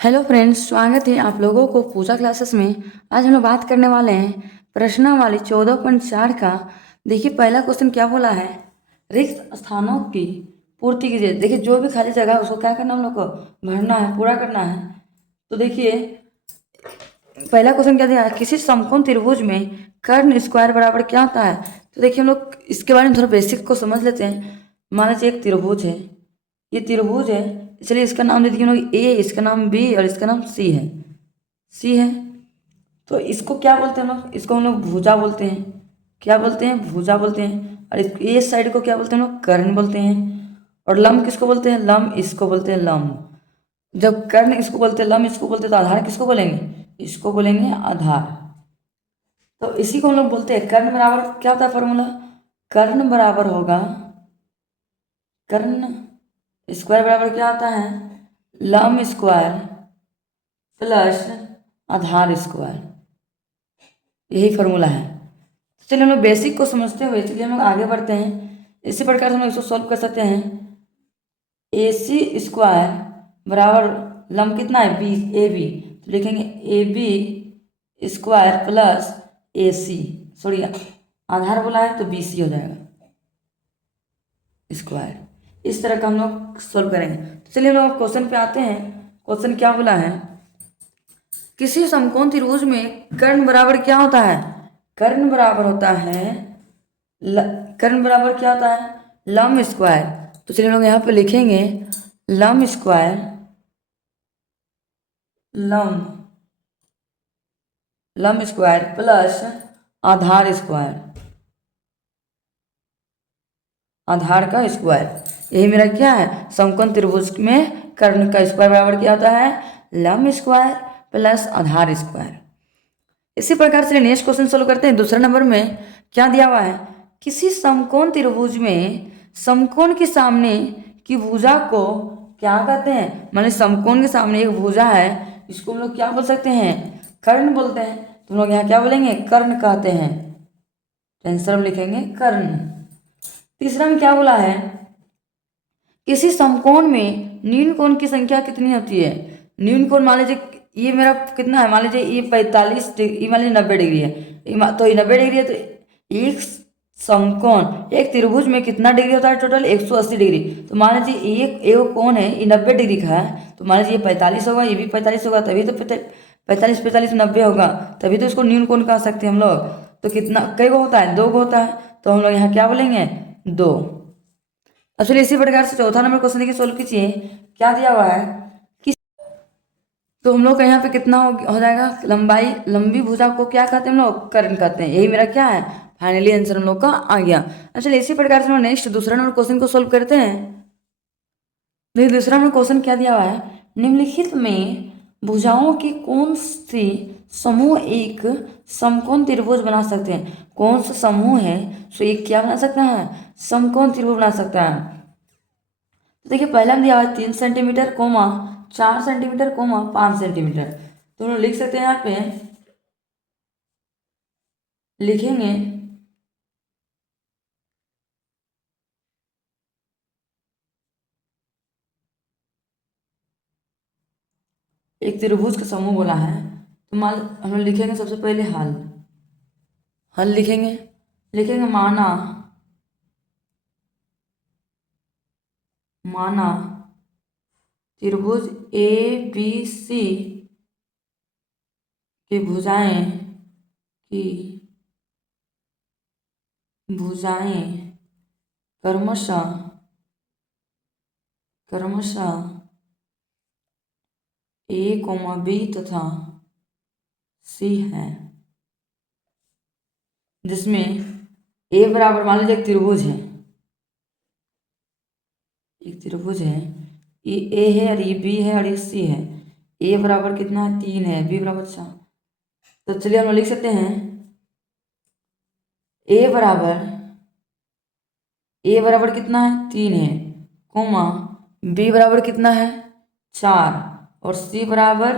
Hello friends, स्वागत है आप लोगों को पूजा क्लासेस में। आज हम लोग बात करने वाले हैं प्रश्नावली 14.4 का। देखिए पहला क्वेश्चन क्या बोला है, रिक्त स्थानों की पूर्ति कीजिए। देखिए जो भी खाली जगह है उसको क्या करना, हम लोग को भरना है, पूरा करना है। तो देखिए पहला क्वेश्चन क्या दिया है, किसी समकोण त्रिभुज में कर्ण स्क्वायर बराबर क्या होता है। तो देखिए हम लोग इसके बारे में थोड़ा बेसिक को समझ लेते हैं। मान लीजिए एक त्रिभुज है, ये त्रिभुज है, इसलिए इसका नाम दे दिए हम लोग ए, इसका नाम बी और इसका नाम सी है। सी है तो इसको क्या बोलते हैं हम लोग, इसको हम लोग भुजा बोलते हैं। क्या बोलते हैं, भुजा बोलते हैं। और ए साइड को क्या बोलते हैं हम लोग, कर्ण बोलते हैं। और लंब किसको बोलते हैं, लंब इसको बोलते हैं लंब। जब कर्ण इसको बोलते हैं, लंब इसको बोलते हैं, तो आधार किसको बोलेंगे, इसको बोलेंगे आधार। तो इसी को हम लोग बोलते हैं कर्ण बराबर क्या होता है फॉर्मूला, कर्ण बराबर होगा, कर्ण स्क्वायर बराबर क्या होता है, लंब स्क्वायर प्लस आधार स्क्वायर। यही फॉर्मूला है। तो चलिए हम लोग बेसिक को समझते हुए चलिए हम लोग आगे बढ़ते हैं। इसी प्रकार से हम लोग इसको सॉल्व कर सकते हैं। ए सी स्क्वायर बराबर लंब कितना है, बी, ए बी। तो लिखेंगे A B square plus A C, sorry आधार बोला है तो बी सी हो जाएगा स्क्वायर। इस तरह का हम लोग सॉल्व करेंगे। तो चलिए हम लोग क्वेश्चन पे आते हैं। क्वेश्चन क्या बोला है, किसी समकोण त्रिभुज में कर्ण बराबर क्या होता है। कर्ण बराबर होता है कर्ण बराबर क्या होता है, लंब स्क्वायर। तो चलिए हम लोग यहाँ पे लिखेंगे लंब स्क्वायर, लंब लंब स्क्वायर प्लस आधार स्क्वायर, आधार का स्क्वायर। यही मेरा क्या है, समकोण त्रिभुज में कर्ण का स्क्वायर बराबर क्या होता है, लंब स्क्वायर प्लस आधार स्क्वायर। इसी प्रकार से नेक्स्ट क्वेश्चन सोल्व करते हैं। दूसरे नंबर में क्या दिया हुआ है, किसी समकोण त्रिभुज में समकोण के सामने की भुजा को क्या कहते हैं। मान लीजिए समकोण के सामने एक भुजा है, इसको हम लोग क्या बोल सकते हैं, कर्ण बोलते हैं। तो हम लोग यहाँ क्या बोलेंगे, कर्ण कहते हैं। आंसर में लिखेंगे कर्ण। तीसरा में क्या बोला है, किसी समकोण में न्यून कोण की संख्या कितनी होती है। न्यून कोण मान लीजिए ये मेरा कितना है, मान लीजिए ये 45 डिग्री, ये मान लीजिए 90 डिग्री है। तो ये 90 डिग्री है, तो एक समकोण एक त्रिभुज में कितना डिग्री होता है, टोटल 180 डिग्री। तो मान लीजिए एक कोण है, ये 90 डिग्री का है, तो मान लीजिए ये 45 होगा, ये भी 45 होगा, तभी तो 45 45 90 होगा, तभी तो इसको न्यून कोण कह सकते हैं हम लोग। तो कितना कई गो होता है, दो गो होता है, तो हम लोग यहाँ क्या बोलेंगे, दो। अब चलिए इसी प्रकार से चौथा नंबर क्वेश्चन देखिए सोल्व कीजिए। क्या दिया हुआ है कि, तो हम लोग का यहाँ पे कितना हो जाएगा, लंबाई लंबी भुजा को क्या कहते हैं हम लोग, कर्ण कहते हैं। यही मेरा क्या है, फाइनली आंसर हम लोग का आ गया। अब चलिए इसी प्रकार से हम लोग नेक्स्ट दूसरा नंबर क्वेश्चन को सोल्व करते हैं। देखिए दूसरा नंबर क्वेश्चन क्या दिया हुआ है, निम्नलिखित में भुजाओं की कौन सी समूह एक समकोण त्रिभुज बना सकते हैं। कौन सा समूह है सो एक क्या बना सकता है, समकोण त्रिभुज बना सकता है। तो देखिए पहला में दिया हुआ है 3 centimetre comma 4 centimetre comma 5 centimetre. तो हम लोग लिख सकते हैं, यहाँ पे लिखेंगे एक त्रिभुज का समूह बोला है। तो मान हम लोग लिखेंगे सबसे पहले हल, हल लिखेंगे, लिखेंगे माना, माना त्रिभुज ए बी सी की भुजाएं, की भुजाएं क्रमशः क्रमशः ए कोमा बी तथा सी है, जिसमें ए बराबर मान लीजिए एक त्रिभुज है, एक त्रिभुज है, ये ए है और ये बी है और ये सी है। ए बराबर कितना है, 3 है, बी बराबर 4। तो चलिए हम लोग लिख सकते हैं ए बराबर, ए बराबर कितना है, 3 है, कोमा बी बराबर कितना है, 4, और सी बराबर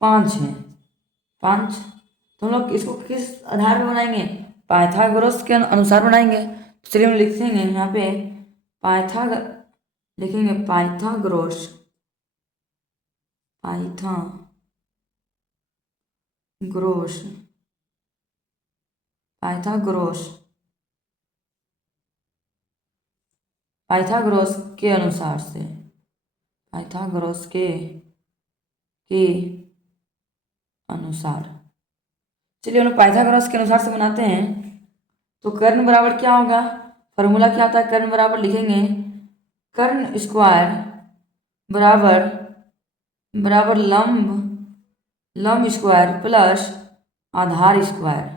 5 है, 5। तो हम लोग इसको किस आधार पर बनाएंगे, पाइथागोरस के अनुसार बनाएंगे। तो चलिए हम लिख देंगे यहाँ पे पाइथाग लिखेंगे पाइथागोरस, पाइथागोरस पाइथागोरस पाइथागोरस के अनुसार से पाइथागोरस के अनुसार चलिए हम लोग पाइथागोरस के अनुसार से बनाते हैं। तो कर्ण बराबर क्या होगा, फॉर्मूला क्या आता है, कर्ण बराबर लिखेंगे कर्ण स्क्वायर बराबर बराबर लंब स्क्वायर प्लस आधार स्क्वायर।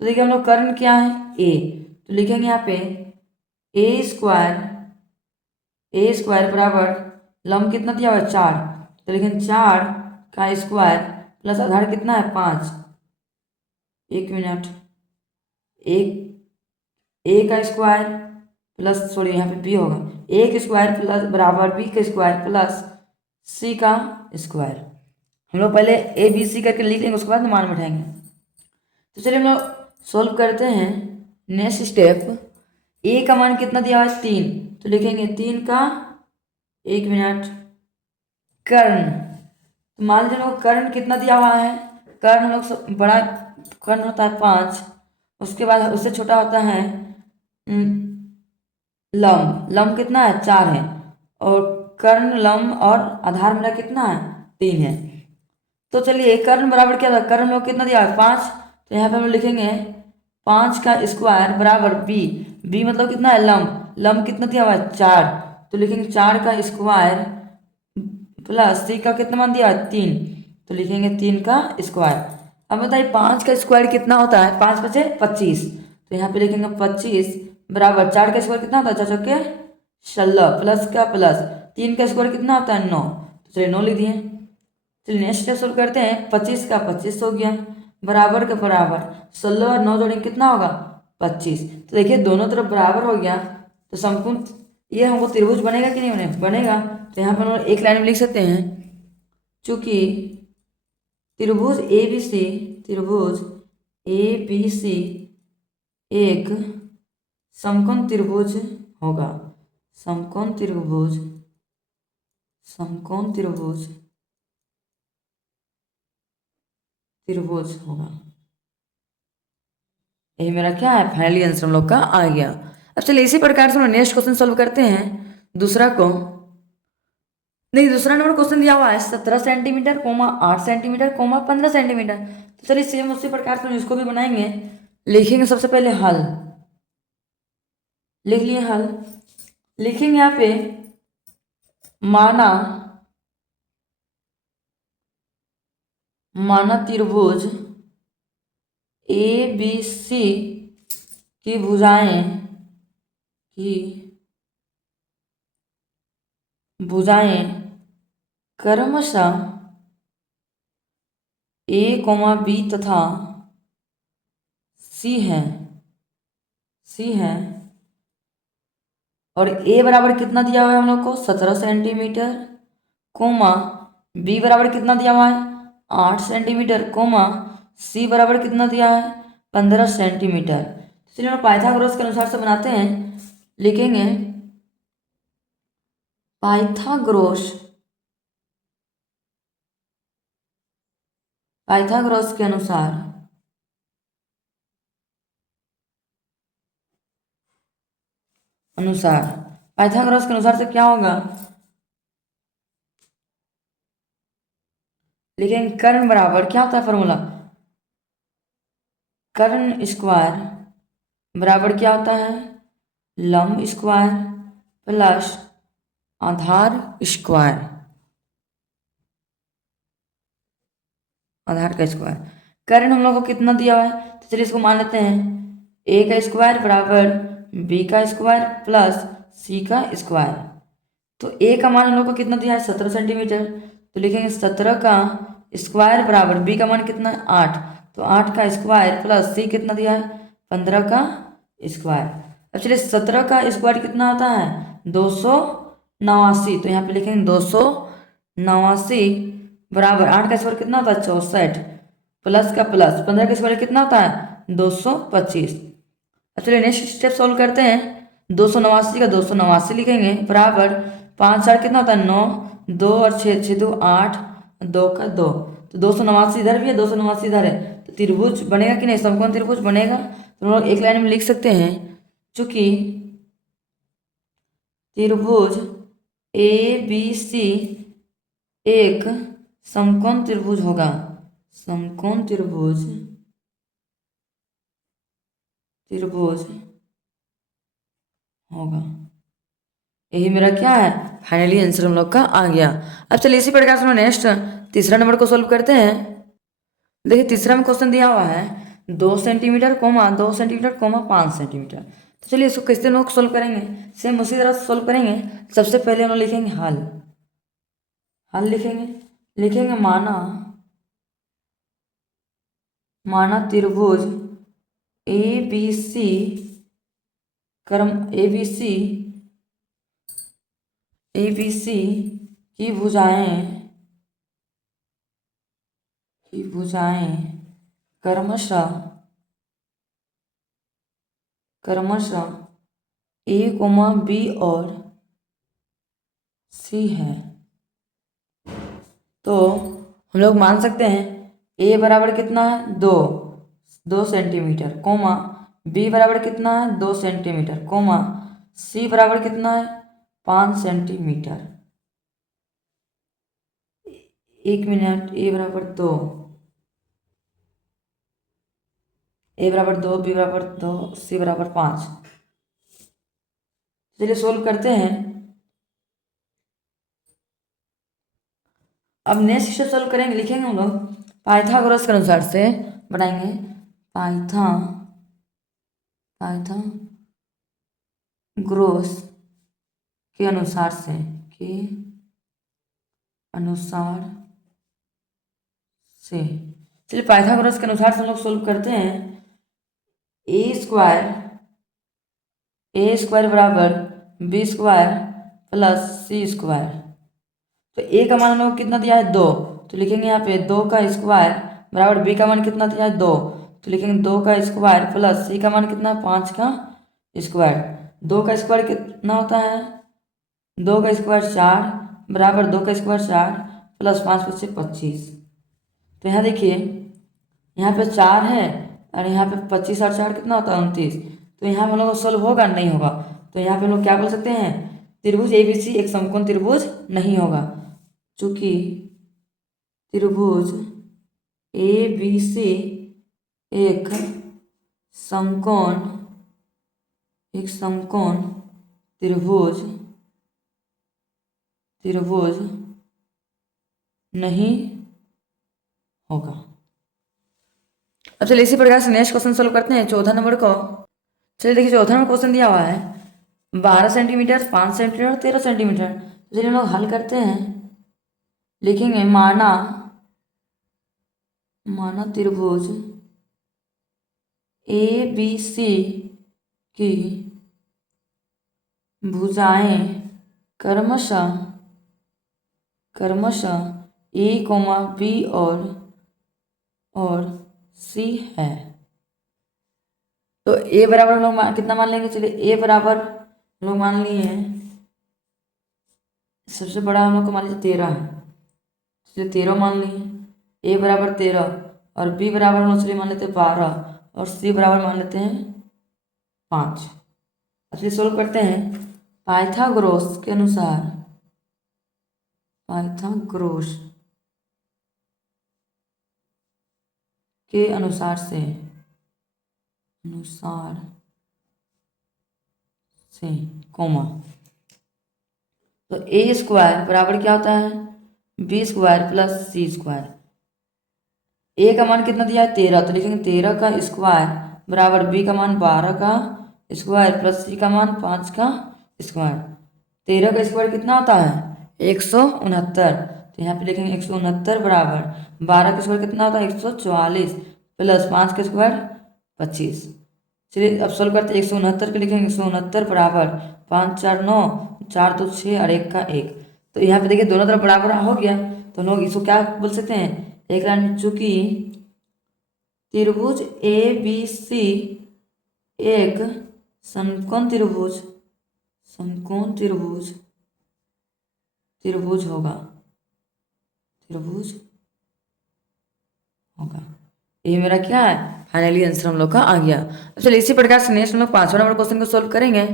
तो देखिए हम लोग कर्ण क्या है ए, तो लिखेंगे यहाँ पे ए स्क्वायर बराबर लंब कितना दिया हुआ है 4, तो लिखेंगे 4 का स्क्वायर प्लस आधार कितना है 5, एक मिनट, ए का स्क्वायर प्लस सॉरी यहाँ पे बी होगा, ए का स्क्वायर प्लस बराबर बी का स्क्वायर प्लस सी का स्क्वायर। हम लोग पहले ए बी सी करके लिख लेंगे, उसके बाद मान बैठाएंगे। तो चलिए हम लोग सॉल्व करते हैं। नेक्स्ट स्टेप, ए का मान कितना दिया हुआ है 3, तो लिखेंगे 3 का, एक मिनट, कर्ण। तो मान लीजिए लोग कर्ण कितना दिया हुआ है, कर्ण हम लोग बड़ा कर्ण होता है 5, उसके बाद उससे छोटा होता है लंब कितना है 4 है, और कर्ण लंब और आधार मेरा कितना है 3 है। तो चलिए कर्ण बराबर क्या था, कर्ण लोग कितना दिया है 5, तो यहाँ पे हम लिखेंगे 5 का स्क्वायर बराबर बी मतलब कितना है लंब कितना दिया हुआ है 4, तो लिखेंगे 4 का स्क्वायर प्लस सी का कितना मान दिया 3, तो लिखेंगे 3 का स्क्वायर। अब बताइए 5 का स्क्वायर कितना होता है, 5 बचे 25, तो यहाँ पे लिखेंगे 25 बराबर 4 का स्क्वायर कितना होता है 4 चौके 16 प्लस का प्लस 3 का स्क्वायर कितना होता है 9, तो चलिए 9 लिख दिए। चलिए नेक्स्ट स्टेप सोल्व करते हैं। 25 का 25 हो गया बराबर का बराबर 16 और 9 जोड़ेंगे कितना होगा 25, तो देखिए दोनों तरफ बराबर हो गया, तो समकोण ये हमको त्रिभुज बनेगा कि नहीं बनेगा। तो यहाँ पर हम एक लाइन में लिख सकते हैं, चूंकि त्रिभुज ए बी सी एक समकोण त्रिभुज होगा, समकोण त्रिभुज होगा। यही मेरा क्या है फाइनली आंसर हम लोग का आ गया। अब चलिए इसी प्रकार से हम नेक्स्ट क्वेश्चन सॉल्व करते हैं। दूसरा नंबर क्वेश्चन दिया हुआ है 17 सेंटीमीटर 8 सेंटीमीटर 15 सेंटीमीटर। तो चलिए सेम उसी प्रकार से हम इसको भी बनाएंगे। लिखेंगे सबसे पहले हल, लिख लिए हल, लिखेंगे यहाँ पे माना त्रिभुज ए बी सी की भुजाएं क्रमशः ए बी तथा सी है और ए बराबर कितना दिया हुआ है हम लोग को 17 सेंटीमीटर बी बराबर कितना दिया हुआ है 8 सेंटीमीटर सी बराबर कितना दिया है 15 सेंटीमीटर। चलिए हम पाइथागोरस के अनुसार से बनाते हैं। लिखेंगे पाइथागोरस के अनुसार पाइथागोरस के अनुसार से क्या होगा, लेकिन कर्ण बराबर क्या होता है फॉर्मूला, कर्ण स्क्वायर बराबर क्या होता है लंब स्क्वायर प्लस आधार का स्क्वायर। कर्ण हम लोग को कितना दिया हुआ है, तो चलिए इसको मान लेते हैं ए का स्क्वायर बराबर बी का स्क्वायर प्लस सी का स्क्वायर। तो ए का मान हम लोग को कितना दिया है 17 सेंटीमीटर, तो लिखेंगे 17 का स्क्वायर बराबर बी का मान कितना है 8, तो 8 का स्क्वायर प्लस सी कितना दिया है 15 का स्क्वायर। अब चलिए 17 का स्क्वायर कितना होता है 289, तो यहाँ पे लिखेंगे 289 बराबर 8 का स्क्वायर कितना होता है 64 प्लस का प्लस 15 का स्क्वायर कितना होता है 225। अब चलिए नेक्स्ट स्टेप सॉल्व करते हैं। 289 का 289 लिखेंगे बराबर 5 4 कितना होता है 9, 2 और 6 6 2 8, 2 का 2, तो 289 इधर भी है, 289 इधर है, तो त्रिभुज बनेगा कि नहीं, समकोण त्रिभुज बनेगा। तो हम लोग एक लाइन में लिख सकते हैं, चूंकि त्रिभुज ए बी सी एक समकोण त्रिभुज होगा, समकोण त्रिभुज होगा। यही मेरा क्या है, फाइनली आंसर हम लोग का आ गया। अब चलिए इसी प्रकार से हम नेक्स्ट तीसरा नंबर को सोल्व करते हैं। देखिए तीसरा में क्वेश्चन दिया हुआ है 2 centimetre comma 2 centimetre comma 5 centimetre. तो चलिए इसको किस लोग सोल्व करेंगे, सेम उसी तरह सोल्व करेंगे। सबसे पहले हम लोग लिखेंगे हल लिखेंगे माना त्रिभुज ए बी सी की भुजाएं क्रमशः ए कोमा बी और सी है। तो हम लोग मान सकते हैं ए बराबर कितना है 2 सेंटीमीटर कोमा बी बराबर कितना है 2 सेंटीमीटर कोमा सी बराबर कितना है 5 सेंटीमीटर। 1 मिनट, ए बराबर 2, बी बराबर 2, सी बराबर 5। चलिए सोल्व करते हैं। अब नेक्स्ट स्टेप सोल्व करेंगे, लिखेंगे हम लोग पाइथागोरस के अनुसार से बनाएंगे, पाइथागोरस के अनुसार से चलिए पाइथागोरस के अनुसार से हम लोग सोल्व करते हैं। ए स्क्वायर बराबर बी स्क्वायर प्लस सी स्क्वायर। तो ए का मान हम लोग कितना दिया है 2, तो लिखेंगे यहाँ पे 2 का स्क्वायर बराबर बी का मान कितना दिया है 2, तो लिखेंगे 2 का स्क्वायर प्लस सी का मान कितना है 5 का स्क्वायर। 2 का स्क्वायर कितना होता है 2 का स्क्वायर 4 बराबर 2 का स्क्वायर 4 प्लस 5 5 25। तो यहाँ देखिए यहाँ पे 4 है और यहाँ पे 25 और 4 कितना होता है 29। तो यहाँ पे हम लोग सोल्व होगा नहीं होगा, तो यहाँ पे हम लोग क्या बोल सकते हैं त्रिभुज एबीसी एक समकोण त्रिभुज नहीं होगा, चूंकि त्रिभुज एबीसी एक समकोण त्रिभुज नहीं होगा। अब चलिए इसी प्रकार से नेक्स्ट क्वेश्चन सोल्व करते हैं, चौथा नंबर को। चलिए देखिए चौथा नंबर क्वेश्चन दिया हुआ है 12 सेंटीमीटर 5 सेंटीमीटर 13 सेंटीमीटर। तो चलिए हम लोग हल करते हैं, लिखेंगे माना त्रिभुज ए बी सी की भुजाएं क्रमशः ए कोमा बी और सी है। तो ए बराबर हम लोग कितना मान लेंगे, चलिए ए बराबर हम लोग मान लिए हैं, सबसे बड़ा हम लोग को मान लीजिए 13 है, चलिए 13 मान लिए। ए बराबर 13 और बी बराबर हम लोग चलिए मान लेते हैं 12 और सी बराबर मान लेते हैं 5। चलिए सोल्व करते हैं पाइथागोरस के अनुसार से कोमा। तो ए स्क्वायर बराबर क्या होता है बी स्क्वायर प्लस सी स्क्वायर। ए का मान कितना दिया है 13, तो लिखेंगे 13 का स्क्वायर बराबर बी का मान 12 का स्क्वायर प्लस सी का मान 5 का स्क्वायर। 13 का स्क्वायर कितना होता है 169, तो यहाँ पे लिखेंगे 169 बराबर 12 का स्क्वायर कितना होता है 144 प्लस 5 का स्क्वायर 25। चलिए अब सोल्व करते हैं 169 के, लिखेंगे 169 बराबर 5 4 9 4 2 6 और 1 का 1। तो यहाँ पे देखिए दोनों तरफ बराबर हो गया, तो लोग इसको क्या बोल सकते हैं एक लाइन में, चूंकि त्रिभुज ए बी सी एक समकोण त्रिभुज त्रिभुज होगा, त्रिभुज होगा। ये मेरा क्या है, फाइनली आंसर हम लोग का आ गया। अब चलिए इसी प्रकार से नेक्स्ट हम लोग 5वां नंबर क्वेश्चन को सोल्व करेंगे।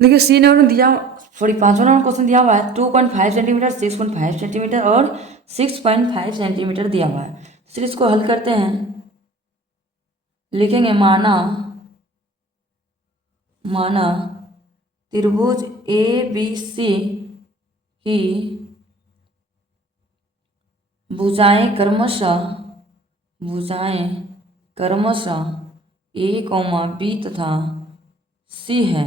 देखिए सी नंबर में दिया, सॉरी 5वां नंबर क्वेश्चन दिया हुआ है 2.5 सेंटीमीटर, 6.5 सेंटीमीटर और 6.5 सेंटीमीटर दिया हुआ है। चलिए इसको हल करते हैं। लिखेंगे माना माना त्रिभुज ए बी सी की भुजाएं क्रमशः ए कॉमा बी तथा सी है।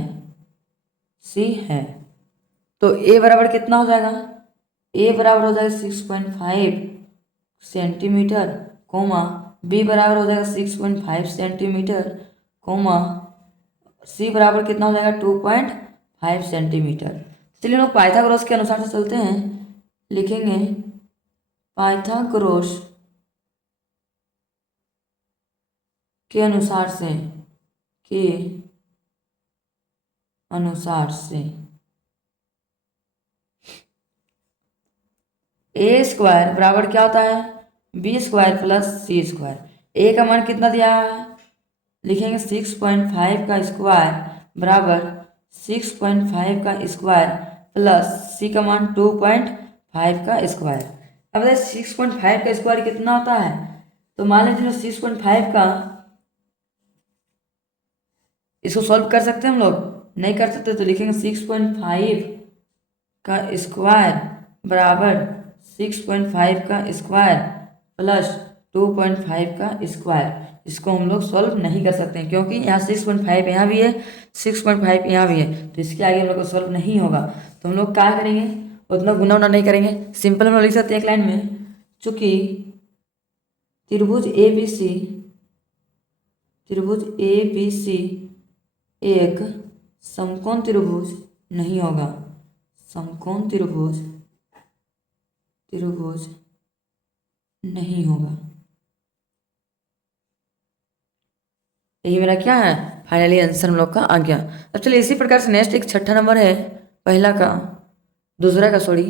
तो ए बराबर कितना हो जाएगा, ए बराबर हो जाएगा 6.5 सेंटीमीटर, कोमा बी बराबर हो जाएगा 6.5 सेंटीमीटर, कोमा सी बराबर कितना हो जाएगा 2.5 सेंटीमीटर। चलिए लोग पाइथागोरस के अनुसार से चलते हैं। लिखेंगे पाइथागोरस के अनुसार से ए स्क्वायर बराबर क्या होता है, बी स्क्वायर प्लस सी स्क्वायर। ए का मान कितना दिया है, लिखेंगे 6.5 का स्क्वायर बराबर 6.5 का स्क्वायर प्लस सी का मान 2.5 का स्क्वायर। अब देखिए 6.5 का स्क्वायर कितना होता है, तो मान लीजिए 6.5 का, इसको सॉल्व कर सकते हैं हम लोग, नहीं कर सकते तो लिखेंगे 6.5 का स्क्वायर बराबर 6.5 का स्क्वायर प्लस 2.5 का स्क्वायर। इसको हम लोग सॉल्व नहीं कर सकते हैं क्योंकि यहाँ 6.5 यहाँ भी है, 6.5 यहाँ भी है, तो इसके आगे हम लोग को सॉल्व नहीं होगा। तो हम लोग क्या करेंगे, उतना गुना उना नहीं करेंगे, सिंपल हम लोग लिख सकते हैं एक लाइन में, चूंकि त्रिभुज ए बी सी एक समकोण त्रिभुज नहीं होगा, समकोण त्रिभुज नहीं होगा। यही मेरा क्या है, फाइनली आंसर हम लोग का आ गया। अब चलिए इसी प्रकार से नेक्स्ट एक 6ठा नंबर है, दूसरा का सॉरी।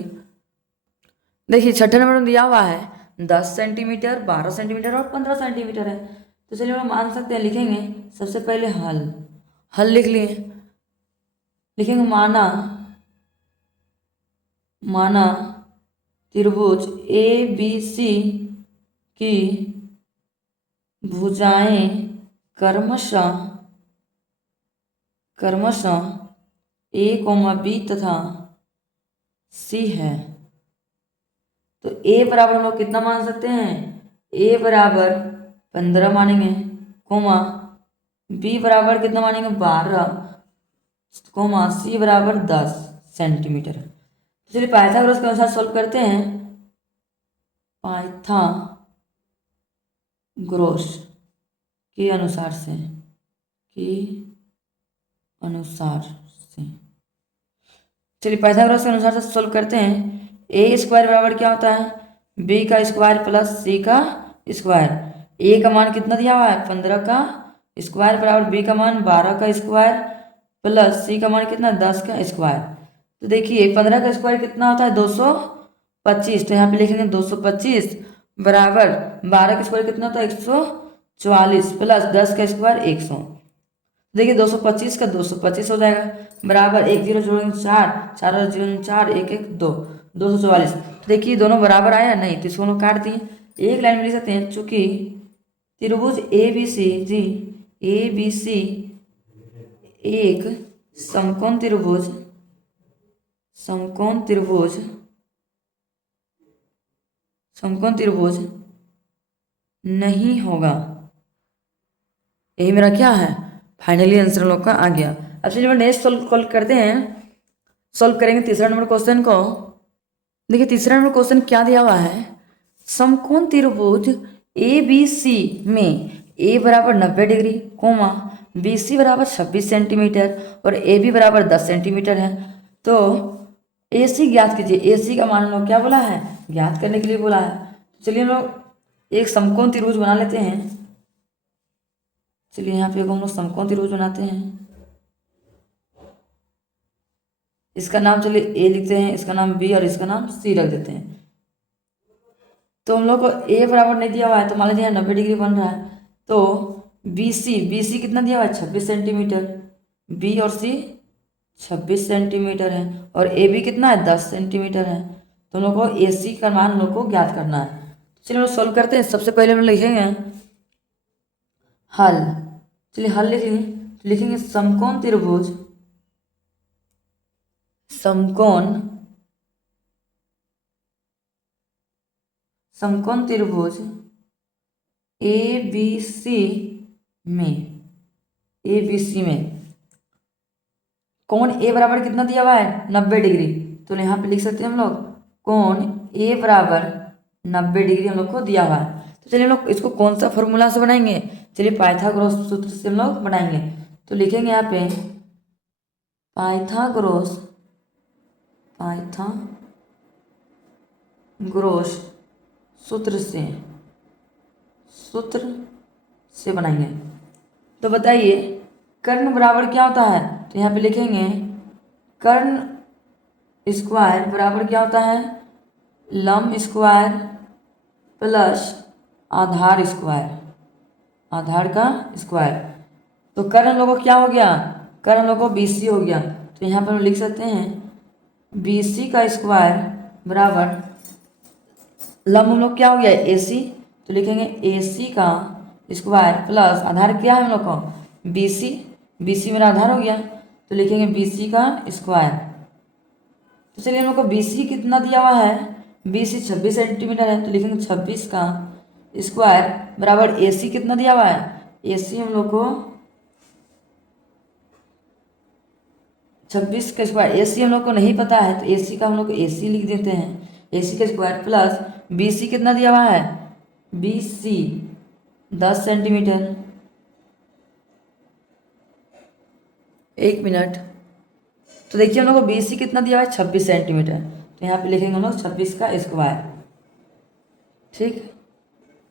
देखिए 6ठे नंबर में दिया हुआ है 10 सेंटीमीटर, 12 सेंटीमीटर और 15 सेंटीमीटर है। तो चलिए हम मान सकते हैं, लिखेंगे सबसे पहले हल लिख लिए। लिखेंगे माना त्रिभुज ए बी सी की भुजाएं क्रमशः ए कॉमा बी तथा सी है। तो ए बराबर हम लोग कितना मान सकते हैं, ए बराबर 15 मानेंगे, कोमा बी बराबर कितना मानेंगे 12, कोमा सी बराबर 10 सेंटीमीटर। तो चलिए पाइथागोरस के अनुसार सॉल्व करते हैं। पाइथागोरस के अनुसार से चलिए पाइथागोरस के अनुसार से सॉल्व करते हैं। ए स्क्वायर बराबर क्या होता है, बी का स्क्वायर प्लस सी का स्क्वायर। ए का मान कितना दिया हुआ है 15 का स्क्वायर बराबर बी का मान 12 का स्क्वायर प्लस सी का मान कितना 10 का स्क्वायर। तो देखिए 15 का स्क्वायर कितना होता है 225, तो यहाँ पे लिखेंगे 225 बराबर 12 का स्क्वायर कितना होता है 144 प्लस 10 का स्क्वायर 100। देखिए 225 का 225 हो जाएगा बराबर 1 0 जोड़ेंगे 4 4 0 4 1 1 2 244। देखिए दोनों बराबर आया नहीं, तो इसको हम लोग काट दिए, एक लाइन में लिख सकते हैं, चूंकि त्रिभुज ए बी सी एक समकोण त्रिभुज नहीं होगा। यही मेरा क्या है, फाइनली आंसर हम लोग का आ गया। अब चलिए नेक्स्ट सॉल्व करते हैं, सॉल्व करेंगे तीसरा नंबर क्वेश्चन को। देखिए तीसरा नंबर क्वेश्चन क्या दिया हुआ है, समकोण त्रिभुज ए बी सी में ए बराबर 90 डिग्री, कोमा बी सी बराबर 26 सेंटीमीटर और ए बी बराबर 10 सेंटीमीटर है। तो ए सी ज्ञात कीजिए। ए सी का मान हम लोग क्या बोला है, ज्ञात करने के लिए बोला है। चलिए हम लोग एक समकोण त्रिभुज बना लेते हैं। चलिए यहाँ पे हम लोग समकोण त्रिभुज बनाते हैं। इसका नाम चलिए ए लिखते हैं, इसका नाम बी और इसका नाम सी रख देते हैं। तो हम लोग को ए बराबर नहीं दिया हुआ है, तो मान लीजिए 90 डिग्री बन रहा है। तो बी सी कितना दिया हुआ है? 26 सेंटीमीटर। बी और सी 26 सेंटीमीटर है, और ए बी कितना है? 10 सेंटीमीटर है। तो हम लोग को ए सी का मान हम लोग को ज्ञात करना है। चलिए हम लोग सॉल्व करते हैं। सबसे पहले हम लिखेंगे हल। चलिए हल लिखेंगे, तो लिखेंगे समकोण त्रिभुज, समकोण त्रिभुज ए बी सी में कोण ए बराबर कितना दिया हुआ है? 90 डिग्री। तो यहाँ पे लिख सकते हैं हम लोग कोण ए बराबर 90 डिग्री हम लोग को दिया हुआ है। तो चलिए हम लोग इसको कौन सा फॉर्मूला से बनाएंगे? चलिए पाइथागोरस सूत्र से हम लोग बनाएंगे। तो लिखेंगे यहाँ पे पाइथागोरस सूत्र से बनाएंगे। तो बताइए कर्ण बराबर क्या होता है? तो यहाँ पे लिखेंगे कर्ण स्क्वायर बराबर क्या होता है? लंब स्क्वायर प्लस आधार का स्क्वायर। तो कर्ण हम लोग को क्या हो गया? कर्ण हम लोग को BC हो गया। तो यहाँ पर हम लिख सकते हैं BC का स्क्वायर बराबर लंब हम लोग क्या हो गया? AC। तो लिखेंगे AC का स्क्वायर प्लस आधार क्या है हम लोग को? BC मेरा आधार हो गया। तो लिखेंगे BC का स्क्वायर। तो चलिए हम लोग को BC कितना दिया हुआ है? BC 26 सेंटीमीटर है। तो लिखेंगे 26 का स्क्वायर बराबर AC कितना दिया हुआ है? AC हम लोग को 26 का स्क्वायर, AC हम लोग को नहीं पता है, तो AC का हम लोग को AC लिख देते हैं। AC का स्क्वायर प्लस BC कितना दिया हुआ है? BC 10 centimetre. एक मिनट। तो देखिए हम लोग को BC कितना दिया हुआ है? 26 सेंटीमीटर। तो यहाँ पे लिखेंगे हम लोग 26 का स्क्वायर। ठीक,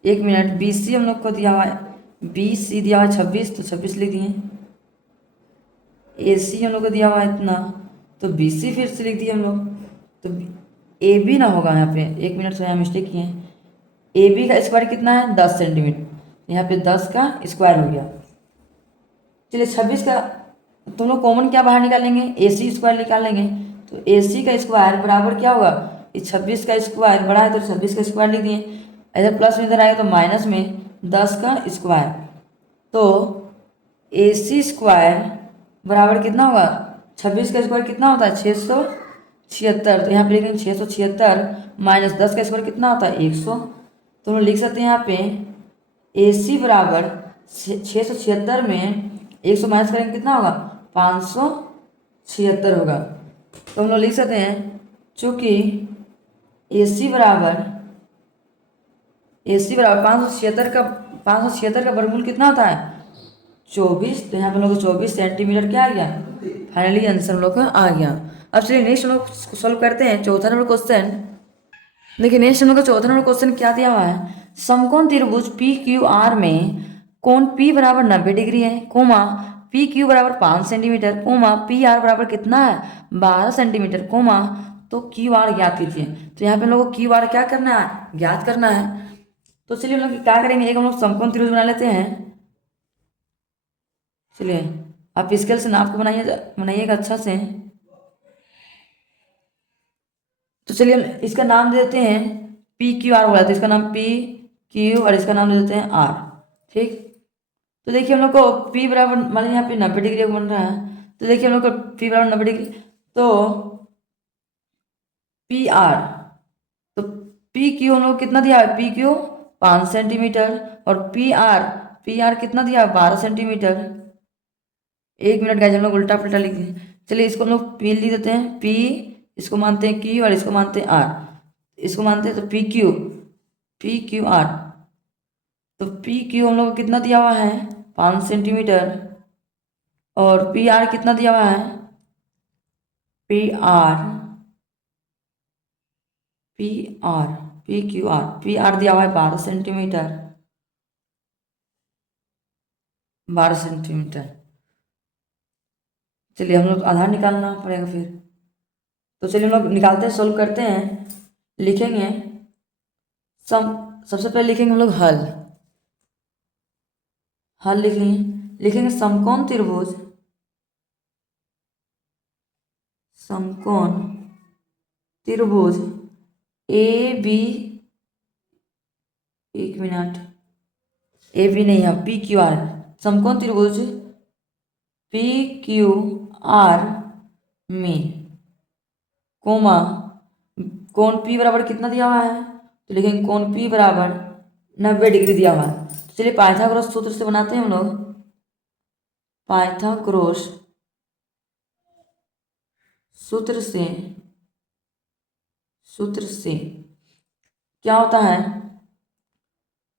एक मिनट। BC हम लोग को दिया हुआ है, BC दिया हुआ है 26, तो 26 लिख दिए। AC हम लोग को दिया हुआ है इतना, तो BC फिर से लिख दिए हम लोग। तो AB ना होगा यहाँ पे, एक मिनट से यहाँ मिस्टेक किए हैं। AB का स्क्वायर कितना है? 10 सेंटीमीटर। यहाँ पे 10 का स्क्वायर हो गया। चलिए 26 का तुम लोग कॉमन क्या बाहर निकालेंगे? AC स्क्वायर निकाल लेंगे। तो AC का स्क्वायर बराबर क्या होगा? इस 26 का स्क्वायर बड़ा है, तो 26 का स्क्वायर लिख दिए। इधर प्लस में इधर आएगा तो माइनस में 10 का स्क्वायर। तो AC स्क्वायर बराबर कितना होगा? 26 का स्क्वायर कितना होता है? 676। तो यहाँ पे लिखेंगे 676 माइनस 10 का स्क्वायर कितना होता है? 100। तो हम लिख सकते हैं यहाँ पे AC बराबर 676 में 100 माइनस करेंगे कितना होगा? 576 होगा। तो हम लोग लिख सकते हैं चूँकि AC बराबर 576 का वर्गमूल कितना होता है? 24। तो यहाँ पे हम लोग को 24 सेंटीमीटर क्या आ गया? फाइनली आंसर हम लोग का आ गया। अब चलिए नेक्स्ट हम लोग सॉल्व करते हैं चौथा नंबर क्वेश्चन। देखिए नेक्स्ट हम लोग का चौथा नंबर क्वेश्चन क्या दिया हुआ है? समकोण त्रिभुज PQR में कोण P बराबर 90 डिग्री है, कोमा PQ बराबर 5 सेंटीमीटर, कोमा PR बराबर कितना है? 12 सेंटीमीटर, कोमा तो QR ज्ञात कीजिए। तो यहाँ पे हम लोग को QR क्या करना है? ज्ञात करना है। तो चलिए हम लोग क्या करेंगे, एक हम लोग समकोण त्रिभुज बना लेते हैं। चलिए आप स्केल से नाप को बनाइएगा अच्छा से। तो चलिए हम इसका नाम दे देते हैं PQR बोला, तो इसका नाम PQ और इसका नाम दे देते हैं R। ठीक, तो देखिए हम लोग को P बराबर मान लीजिए यहाँ पे 90 डिग्री बन रहा है। तो देखिए हम लोग को P बराबर 90 डिग्री, तो PR, तो PQ हम लोग कितना दिया है? PQ 5 सेंटीमीटर और PR कितना दिया है? 12 सेंटीमीटर। एक मिनट गाइस, हम लोग उल्टा पुल्टा लिख दिए। चलिए इसको हम लोग P लिख देते हैं, P, इसको मानते हैं Q और इसको मानते हैं R। इसको मानते हैं तो PQR। तो PQ हम लोग को कितना दिया हुआ है? 5 सेंटीमीटर और PR कितना दिया हुआ है? PR दिया हुआ है 12 सेंटीमीटर, 12 सेंटीमीटर। चलिए हम लोग आधार निकालना पड़ेगा फिर। तो चलिए हम लोग निकालते हैं, सोल्व करते हैं। लिखेंगे सबसे पहले लिखेंगे हम लोग हल। हल लिख लिए, लिखेंगे समकोण त्रिभुज, समकोण त्रिभुज ए बी, एक मिनट, ए बी नहीं है, पी क्यू आर, समकोण त्रिभुज पी क्यू आर में कोमा कोण पी बराबर कितना दिया हुआ है, तो लिखेंगे कोण पी बराबर 90 डिग्री दिया हुआ है। तो चलिए पाइथागोरस सूत्र से बनाते हैं हम लोग। पाइथागोरस सूत्र से क्या होता है,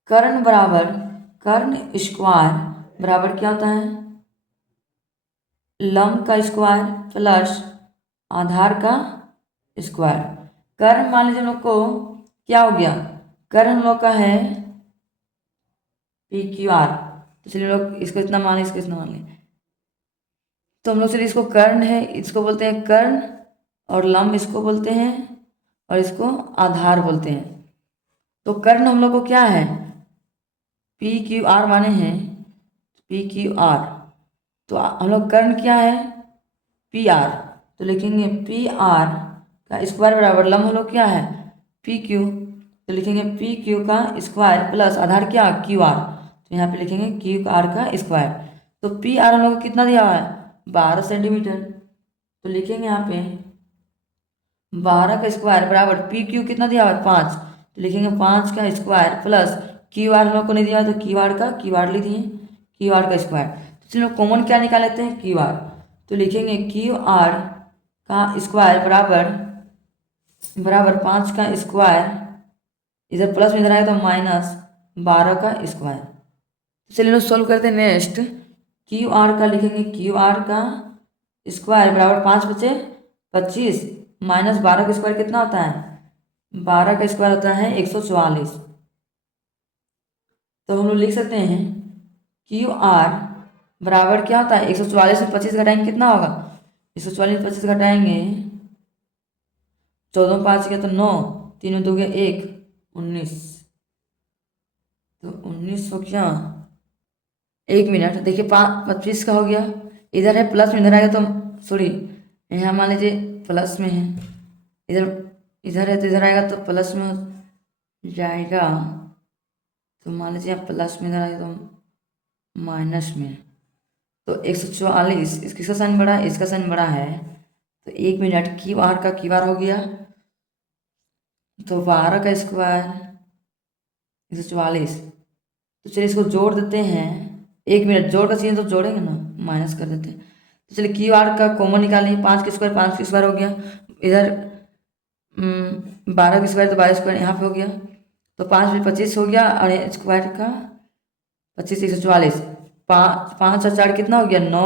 कर्ण बराबर कर्ण स्क्वायर बराबर क्या होता है, लंब का स्क्वायर प्लस आधार का स्क्वायर। कर्ण मान लीजिए हम लोग को क्या हो गया, कर्ण हम लोग का है पी क्यू आर, तो चलिए लोग इसको इतना मान लें, इसको इतना मान लें। तो हम लोग चलिए इसको कर्ण है, इसको बोलते हैं कर्ण, और लंब इसको बोलते हैं, और इसको आधार बोलते हैं। तो कर्ण हम लोग को क्या है, पी क्यू आर माने हैं पी क्यू आर, तो हम लोग कर्ण क्या है पी आर, तो लिखेंगे पी आर का स्क्वायर बराबर लंब हम लोग क्या है पी क्यू, तो लिखेंगे पी क्यू का स्क्वायर प्लस आधार क्या क्यू आर, तो यहाँ पे लिखेंगे क्यू आर का स्क्वायर। तो पी आर हम लोग को कितना दिया हुआ है 12 सेंटीमीटर, तो लिखेंगे यहाँ पे 12 का स्क्वायर बराबर पी क्यू कितना दिया हुआ है 5, तो लिखेंगे 5 का स्क्वायर प्लस क्यू आर हम लोग को नहीं दिया, तो क्यू आर लिख दिए क्यू आर का स्क्वायर। तो चलिए कॉमन क्या निकाल लेते हैं क्यू आर, तो लिखेंगे क्यू आर का स्क्वायर बराबर बराबर 5 का स्क्वायर, इधर प्लस में इधर आएगा तो माइनस 12 का स्क्वायर। तो चलिए लोग सोल्व करते हैं। नेक्स्ट क्यू आर का लिखेंगे क्यू आर का स्क्वायर बराबर 5 बचे 25 माइनस 12 का स्क्वायर कितना होता है, 12 का स्क्वायर होता है 144। तो हम लोग लिख सकते हैं क्यू आर बराबर क्या होता है 144 में 25 घटाएंगे कितना होगा, 144 में 25 घटाएंगे 14 5 गया तो 9, 3 2 गया 1 19, तो 19 हो गया, एक मिनट देखिए 25 का हो गया, इधर है प्लस में इधर आएगा तो सॉरी, यहाँ मान लीजिए प्लस में है, इधर इधर है तो इधर आएगा तो प्लस में हो जाएगा, तो मान लीजिए यहाँ प्लस में इधर आएगा तो माइनस में, तो 144 इसका साइन बड़ा है इसका साइन बड़ा है, तो एक मिनट क्यू आर का क्यू आर हो गया, तो 12 का स्क्वायर 144, तो चलिए इसको जोड़ देते हैं, एक मिनट जोड़ का चाहिए तो जोड़ेंगे ना, माइनस कर देते हैं। तो चलिए क्यू आर का कॉमन निकालिए, 5 का स्क्वायर 5 का स्क्वायर हो गया, इधर 12 का स्क्वायर तो 12 स्क्वायर यहाँ पे हो गया, तो 5 में 25 हो गया, और स्क्वायर का 25 144, 5 और 4 कितना हो गया 9,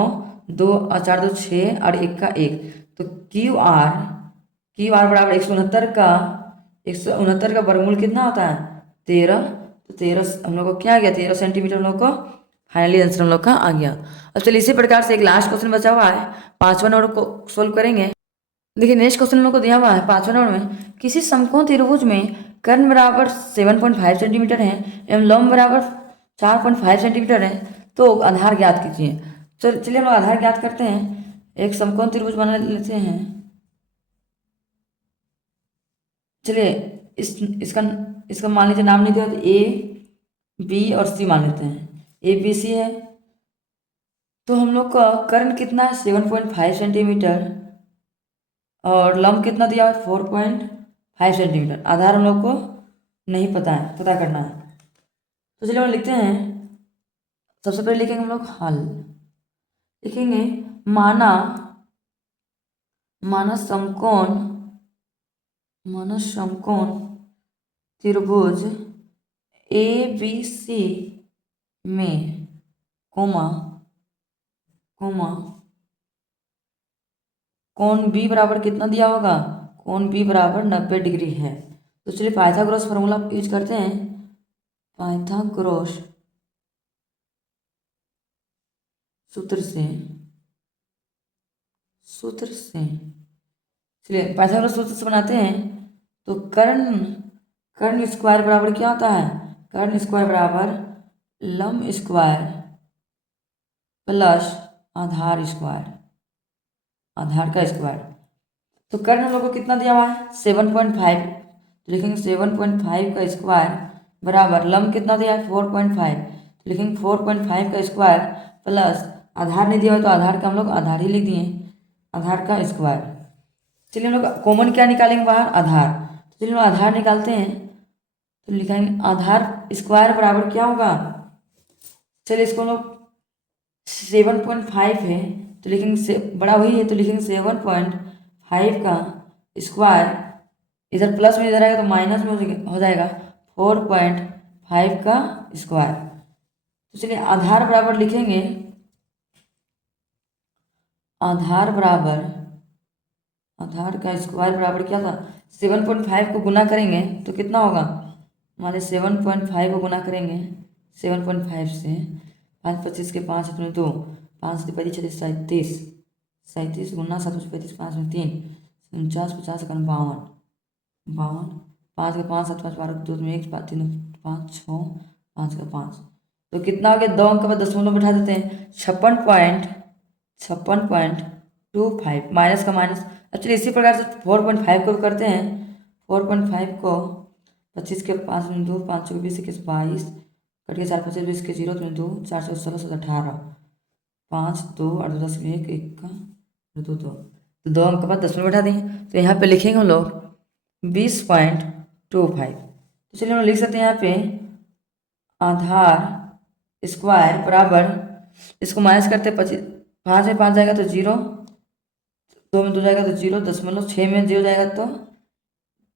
2 और 4 2 6 और 1 का 1, तो क्यू आर बराबर 169 का 169 का वर्गमूल कितना होता है 13, तो 13 हम लोग को क्या आ गया 13 सेंटीमीटर हम लोग को फाइनली आंसर हम लोग का आ गया। अब चलिए इसी प्रकार से एक लास्ट क्वेश्चन बचा हुआ है, 5वां नंबर को सोल्व करेंगे। देखिए नेक्स्ट क्वेश्चन हम लोग को दिया हुआ है 5वां नंबर में, किसी समकोण त्रिभुज में कर्ण बराबर 7.5 सेंटीमीटर है एवं लंब बराबर 4.5 सेंटीमीटर है, तो आधार ज्ञात कीजिए। चलिए हम लोग आधार ज्ञात करते हैं, एक समकोण त्रिभुज बना लेते हैं। चलिए इसका इसका मान लीजिए नाम नहीं दिया तो ए बी और सी मान लेते हैं, ए बी सी है, तो हम लोग का कर्ण कितना है 7.5 सेंटीमीटर और लंब कितना दिया है 4.5 सेंटीमीटर, आधार हम लोग को नहीं पता है, पता करना है। तो चलिए हम लिखते हैं, सबसे पहले लिखेंगे हम लोग हल, लिखेंगे माना माना समकोण त्रिभुज ए बी सी में कोमा कोण बी बराबर कितना दिया होगा, कोण बी बराबर 90 डिग्री है। तो चलिए पाइथागोरस फॉर्मूला यूज करते हैं, पाइथागोरस सूत्र से चलिए पाइथागोरस सूत्र से बनाते हैं। तो कर्ण स्क्वायर बराबर क्या होता है? कर्ण स्क्वायर बराबर लंब स्क्वायर प्लस आधार स्क्वायर, आधार का स्क्वायर। तो कर्ण हम लोग को कितना दिया हुआ है? 7.5। तो लिखेंगे 7.5 का स्क्वायर बराबर लंब कितना दिया है? 4.5। तो लिखेंगे 4.5 का स्क्वायर प्लस आधार नहीं दिया हुआ तो आधार का हम लोग आधार ही लिख दिए, आधार का स्क्वायर। चलिए हम लोग कॉमन क्या निकालेंगे बाहर? आधार। तो चलिए हम लोग आधार निकालते हैं। तो लिखेंगे आधार स्क्वायर बराबर क्या होगा? चलिए इसको हम लोग 7.5 है तो लिखेंगे बड़ा वही है तो लिखेंगे 7.5 का स्क्वायर, इधर प्लस में इधर आएगा तो माइनस में हो जाएगा 4.5 का स्क्वायर। तो चलिए आधार बराबर लिखेंगे, आधार बराबर आधार का स्क्वायर बराबर क्या था? 7.5 को गुना करेंगे तो कितना होगा? मान लीजिए 7.5 को गुना करेंगे 7.5 से, 5 25 के 5 अपने 2, 5 से 35 37, 37 गुना 7 35 5 में 3, 49 50 52, 52, 5 का 5 7 5 12 2 में 1 3 5 6 5 का 5। तो कितना हो गया? 2 अंक के बाद दशमलव बैठा देते हैं, 56.25 माइनस का माइनस। एक्चुअली इसी प्रकार से 4.5 को भी करते हैं। 4.5 को 25 के 5 में 2, 5 के 20 21 22 कट के 4 25 20 के 0 में 2 4 से 16 17 18 5 2 8 10 में 1 1 का 2 2। तो 2 अंक के बाद 10 में बैठा दिए। तो यहाँ पे लिखेंगे हम लोग 20.25। तो चलिए हम लोग लिख सकते हैं यहाँ पे आधार स्क्वायर बराबर, इसको माइनस करते 25, 5 में 5 जाएगा तो 0, 2 में 2 जाएगा तो 0, 6 में 0 जाएगा तो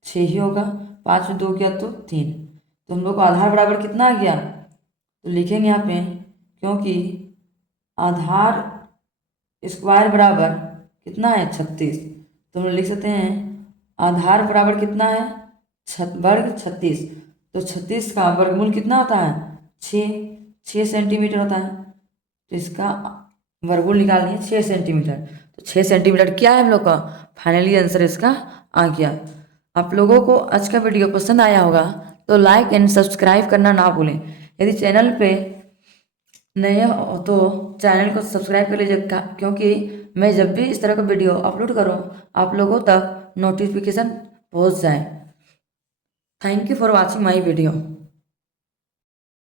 6 ही होगा, 5 में 2 गया तो 3। तो हम लोग को आधार बराबर कितना आ गया? तो लिखेंगे यहाँ पे, क्योंकि आधार स्क्वायर बराबर कितना है? 36। तो हम लोग लिख सकते हैं आधार बराबर कितना है? वर्ग 36। तो 36 का वर्गमूल कितना होता है? 6 सेंटीमीटर होता है। तो इसका वर्गमूल निकालनी है 6 सेंटीमीटर। तो 6 सेंटीमीटर क्या है हम लोग का? फाइनली आंसर इसका आ गया। आप लोगों को आज का वीडियो पसंद आया होगा तो लाइक एंड सब्सक्राइब करना ना भूलें। यदि चैनल पे नए हो तो चैनल को सब्सक्राइब कर लीजिए, क्योंकि मैं जब भी इस तरह का वीडियो अपलोड करूँ आप लोगों तक नोटिफिकेशन पहुँच जाए। Thank you for watching my video.